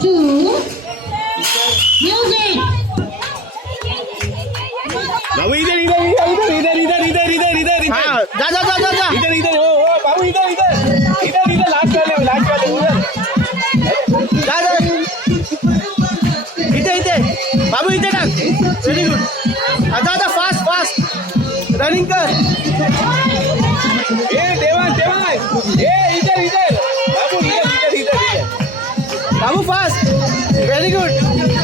2 music. बाबू इधर इधर इधर इधर इधर इधर इधर इधर इधर हाँ जा जा जा जा जा इधर इधर ओ बाबू इधर इधर इधर इधर लास्ट वाले उधर जा जा इथे इथे बाबू इथे टाक व्हेरी गुड आता आता फास्ट फास्ट रनिंग कर ए देवान देवान ए इधर इधर बाबू इधर इधर इधर इधर बाबू फास्ट व्हेरी गुड